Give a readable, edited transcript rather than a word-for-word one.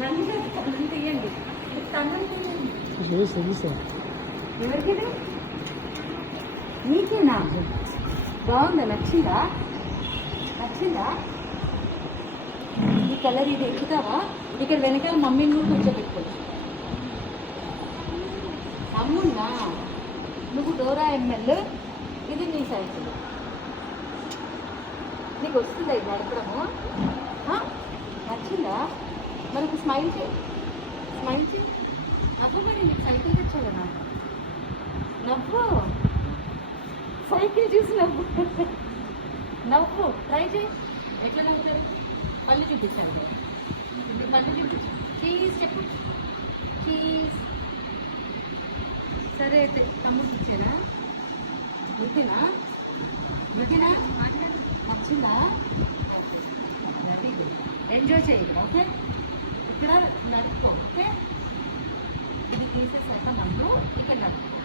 బండి తీయండి. ఎవరికి నీకేనా? బాగుందా? నచ్చిందా? నచ్చిందా? ఈ కలర్ ఇది ఎక్కుతావా? ఇక్కడ వెనకాల మమ్మీని కూడా కూర్చోబెట్టుకోవచ్చు. అమ్మున్నా నువ్వు డోరా ఎంఎల్, ఇది నీ సైకిల్. నీకు వస్తుందా ఇది నడపడము? నచ్చిందా? మనకు స్మైల్ చేయి, స్మైల్ చేయి. అబ్బా మరి నీకు సైకిల్ తెచ్చా కదా, నవ్వు. సైకిల్ చూసి నవ్వు, నవ్వు. ట్రై చేయి. ఎట్లా నవ్వుతారు? పళ్ళు చూపించాను. ఇప్పుడు పళ్ళు చూపించు. చీజ్ చెప్పు, చీజ్. సరే అయితే తమ్ముడు ఇచ్చారా? ఓకేనా? ఓకేనా? నచ్చిందా? ఎంజాయ్ చేయి. ఓకే, ఇక్కడ నడుపుకో. ఓకే, ఇది తీసేసాక మనము ఇక్కడ నడుపు.